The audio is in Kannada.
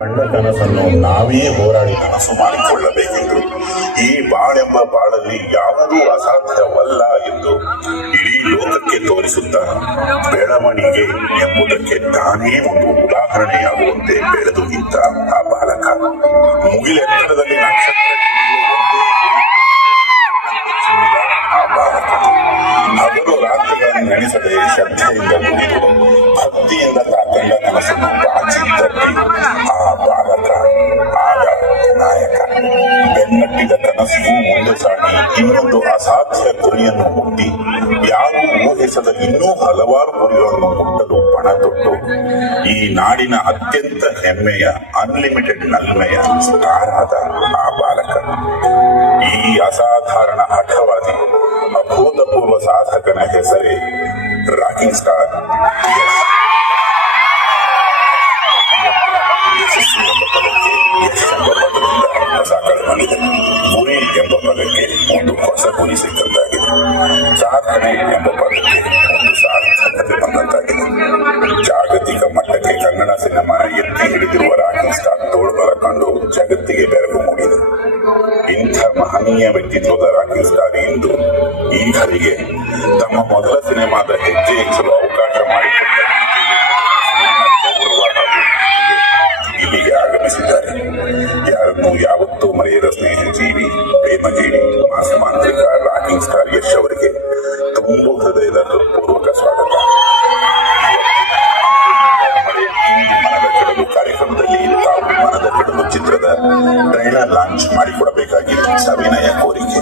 ಕಂಡ ಕನಸನ್ನು ನಾವೇ ಹೋರಾಡಿ ಕನಸು ಮಾಡಿಕೊಳ್ಳಬೇಕೆಂದು, ಈ ಬಾಳೆಂಬ ಬಾಳಲ್ಲಿ ಯಾವುದೂ ಅಸಾಧ್ಯವಲ್ಲ ಎಂದು ಇಡೀ ಲೋಕಕ್ಕೆ ತೋರಿಸುತ್ತಾ ಬೆಳವಣಿಗೆ ಎಂಬುದಕ್ಕೆ ತಾನೇ ಒಂದು ಉದಾಹರಣೆಯಾಗುವಂತೆ ಬೆಳೆದು ನಿಂತ ಆ ಬಾಲಕ ಮುಗಿಲೆತ್ತರದಲ್ಲಿ ನಕ್ಷತ್ರ ಆ ಬಾಲಕ ಹಗಲು ರಾತ್ರಿಗಳನ್ನು ನೆನೆಸದೆ ಶ್ರದ್ಧೆಯಿಂದ ಕುಳಿತು ಭಕ್ತಿಯಿಂದ ಕಂಡ ಕನಸನ್ನು ಬಾಚಿ ತಪ್ಪಿ ಆ ಬಾಲಕ ಆಗ ನಾಯಕ. ಬೆನ್ನಟ್ಟಿದ ಕನಸಿಗೂ ಮುಂದೆ ಸಾಗಿ ಇನ್ನೊಂದು ಅಸಾಧ್ಯ ಗುರಿಯನ್ನು ಮುಟ್ಟಿ ಯಾರೂ ಊಹಿಸದ ಇನ್ನೂ ಹಲವಾರು ಗುರಿಗಳನ್ನು ಮುಟ್ಟಲು ಪಣ ತೊಟ್ಟು ಈ ನಾಡಿನ ಅತ್ಯಂತ ಹೆಮ್ಮೆಯ ಅನ್ಲಿಮಿಟೆಡ್ ನಲ್ಮೆಯ ಸ್ಟಾರ್ ಆದ ಆ ಬಾಲಕ. ಈ ಅಸಾಧಾರಣ ಹಠವಾದಿ ಅಭೂತಪೂರ್ವ ಸಾಧಕನ ಹೆಸರೇ ರಾಕಿಂಗ್ ಸ್ಟಾರ್ ಯಶಸ್ಸು ಎಂಬ ಪದಕ್ಕೆ ಯಶ್ ಎಂಬ ಪದದಿಂದ ಹೊಸ ಕಳೆದಿದೆ. ಗುರಿ ಎಂಬ ಪದಕ್ಕೆ ಒಂದು ಹೊಸ ಗುರಿ ಸಿಕ್ಕಂತಾಗಿದೆ. ಸಾಧನೆ ಎಂಬ ಪದಕ್ಕೆ ಒಂದು ಸಾರ್ಥಕತೆ ಬಂದಂತಾಗಿದೆ. ಜಾಗತಿಕ ಮಟ್ಟಕ್ಕೆ ಕನ್ನಡ ಸಿನಿಮಾ ಎತ್ತಿ ಹಿಡಿದಿರುವ ರಾಕಿಂಗ್ ಸ್ಟಾರ್ ತೋಳ್ಬಲ ಕಂಡು ಜಗತ್ತಿಗೆ ಬೆರಗು ಮೂಡಿದೆ. ಇಂಥ ಮಹನೀಯ ವ್ಯಕ್ತಿತ್ವದ ರಾಕಿಂಗ್ ಸ್ಟಾರ್ ಇಂದು ಈ ಹರಿಗೆ ತಮ್ಮ ಮೊದಲ ಸಿನಿಮಾದ ಹೆಜ್ಜೆ ಇರಿಸಲು ಅವಕಾಶ ಮಾಡಿಕೊಟ್ಟ ಇಲ್ಲಿಗೆ ಆಗಮಿಸಿದ್ದಾರೆ. ಯಾರನ್ನೂ ಯಾವತ್ತೂ ಮರೆಯದ ಸ್ನೇಹ ಜೀವಿ, ಪ್ರೇಮ ಜೀವಿ, ಮಾಸಮಾಂತ್ರಿಕ ರಾಕಿಂಗ್ ಸ್ಟಾರ್ ಯಶ್ ಅವರಿಗೆ ತುಂಬು ಹೃದಯದ ಹೃತ್ಪೂರ್ವಕ ಸ್ವಾಗತ. ಮನದ ಕೆಡಲು ಕಾರ್ಯಕ್ರಮದಲ್ಲಿ ತಾವು ಮನದ ಕೆಡಲು ಚಿತ್ರದ ಟ್ರೈಲರ್ ಲಾಂಚ್ ಮಾಡಿಕೊಡಬೇಕಾಗಿ ಸವಿನಯ ಕೋರಿಕೆ.